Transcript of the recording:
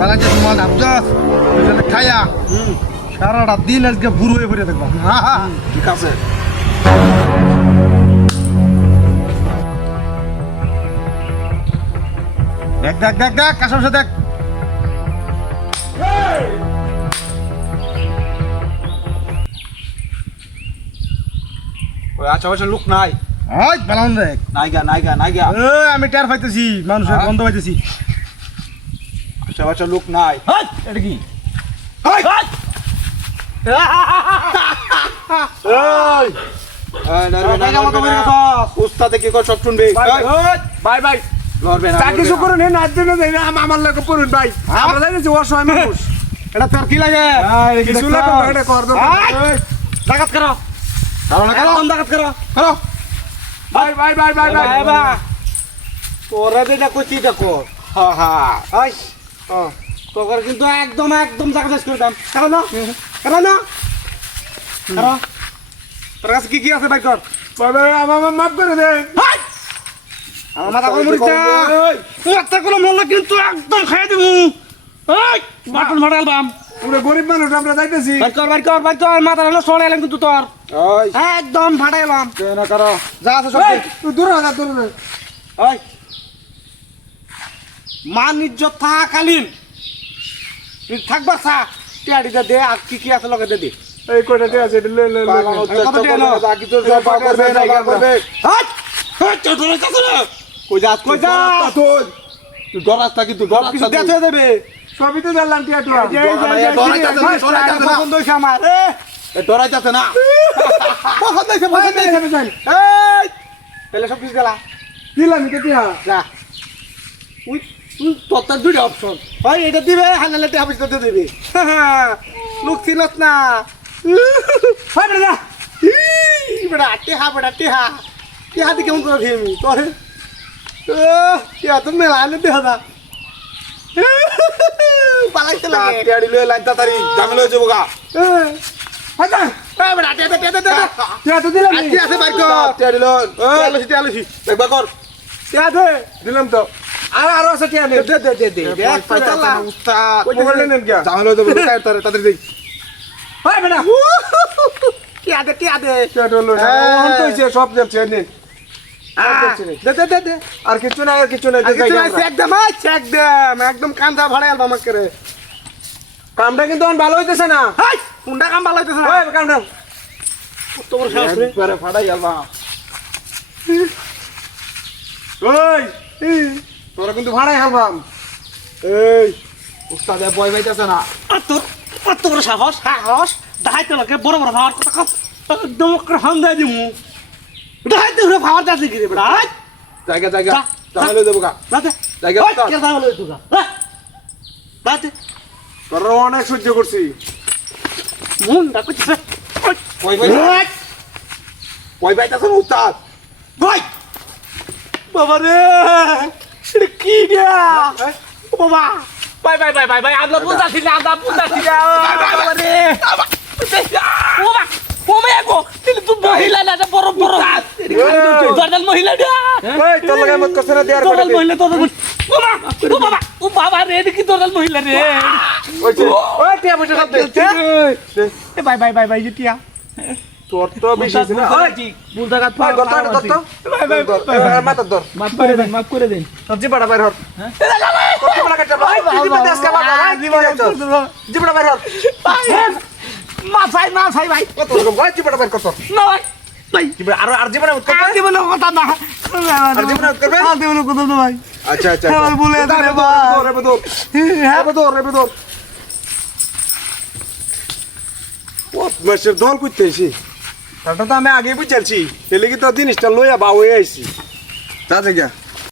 তারা যে তোমার ভাবছস ওইখানে খাইয়া সারাটা দিন আজকে বুড়ো হয়ে পড়ে দেখবো ঠিক আছে দেখ দেখ দেখ দেখ কাসম সে দেখ ওই আশেপাশে লোক নাই ওই বালান দেখ নাইগা আমি টের পাইতেছি মানুষের হ্যাঁ? গন্ধ পাইতেছি আশেপাশে লোক নাই এটা কি উস্তাদে কি কর সব শুনবে ভাই ভাই লড়বে না তা কিছু করুন হে নাচ জন্য দেই না আমার লাগে পড়ুন ভাই আমরা জানি যে অসহায় মানুষ এটা তোর কি লাগে কিছু লাগে এটা কর দাও ডাকাত করো ডাকাত করো ভাই ভাই ভাই ভাই ভাই তোরা যেটা কইছি দেখো হ্যাঁ হ্যাঁ তোর কিন্তু একদম একদম জায়গা শেষ করে দাম কারণ না তোর কাছে কি কি আছে ভাই কর ভাই ভাই আমার মাফ করে দেন আমার মাথা কল মরিচা মাথা কল মরলে কিন্তু একদম খাইয়ে দিব এই বাটন ফাটাল বাম আমরা গরিব মানুষ আমরা যাইতেছি ভাই কর মাথা হলো সরাইলাম কিন্তু তোর ওই একদম ফাটাইলাম না করো যা আছে সব তুই দূর হয়ে যা দূর হয়ে ওই মান ইজ্জত থাকালীন তুই থাকবা চা টিয়াড়িটা দে আর কি কি আছে লগে দে দে এই কোটা দিয়ে আছে লে লে বাকি তো সব করবে না করবে হাট হাট তো ধরে কাছে না কই যা তুই ডরাস থাকি তুই ডরাস কিছু দেখতে দেবে সবই তো জানলাম টিয়া টুয়া পছন্দ হইছে আমার ডরাইতাছে না পছন্দ হইছে এই তাহলে সব কিছু গেলা দিলাম কে টিয়া যা উই তোর তো দুইটা অপশন ভাই এটা দিবে হানালে তে হাবিস দিতে দিবে লোক চিনস না ভাই বেটা বেটা টিহা দি কেমন করে ফিরমি তোরে টিহা তো মেলা আনে দেখা দা পালাইতে লাগে টিয়াড়ি লয়ে লাইন তাড়াতাড়ি ঝামেলা হয়ে যাবো গা হাজা এই বেটা টিহা টিয়া তো দিলাম টিহা আছে ভাই কো টিয়াড়ি লয় টিয়ালুছি দেখবা কর টিয়া দে দিলাম তো আর আর আছে টিয়া নে দে উস্তাদ মোবাইল নেন কে ঝামেলা হয়ে যাবো তাড়াতাড়ি দেই ভাই বেটা টিহা দে টিয়া ডলো ওহন তো হইছে সব যাচ্ছে নে দে আর কিছু নাই আর কিছু নাই একদম কান্দা ভাড়াই আলবা আমাকে রে কামটা কিন্তু এখন ভালো হইতেছে না হাই কোনটা কাম ভালো হইতেছে না ওই কামটা কত বড় সাহস রে একবারে ফাটাই গেলবা ওই তোরা কিন্তু ভাড়াই হালবাম এই উস্তাদে ভয় পাইতাছে না কত বড় সাহস দাহাইতে লাগে বড় বড় ভাবার কথা কম একদম করে হামদাই দিমু দাহাইতে ঘুরে ভাবার যাচ্ছে কি রে বেটা জায়গা যা, ঝামেলা হয়ে যাবো গা রাতে জায়গা উস্তাদ কে দাও লই তুগা রাতে তোরা অনেক সহ্য করছি মুন ডাকছে ভয় পাইতাছে না উস্তাদ ভাই বাবা রে এটা কি দিয়া ও বাবা ভাই আমরা বুঝাছি না বাবা রে ও বাবা ও মেগো তিনি তো মহিলা না বড় দরজাল মহিলা না ওই তোর লাগে মত করছ না দেয়ার দরজাল মহিলা তো ও বাবা রে এটা কি দরজাল মহিলা রে ওই টিয়া বসে সব দে এ ভাই জিতিয়া তোর তো বেশি না ওই ভুল জায়গা ভাই গত দত্ত ভাই মাথা ধর মাফ করে দেন তোর জিবাটা বাইর হর কত বড় কাটা ভাই জিবাটা দেশ কা বাবা জিবাটা বাইর হর মাফাই ভাই কত রকম ভাই জিবাটা বাইর কর না ভাই জিবাটা আর জিবাটা উৎ আর দিব না কথা না আর জিবাটা উৎ করবে আর দিব না কথা না ভাই আচ্ছা আচ্ছা আমার বলে দে রে ভাই রে বদর হ্যাঁ বদর রে বদর ও মাসের দল কইতেছি তাটা তো আমি আগে বুঝালছি এলে কি তো জিনিসটা লইয়া বাউ হয়ে আইছি তা থেকে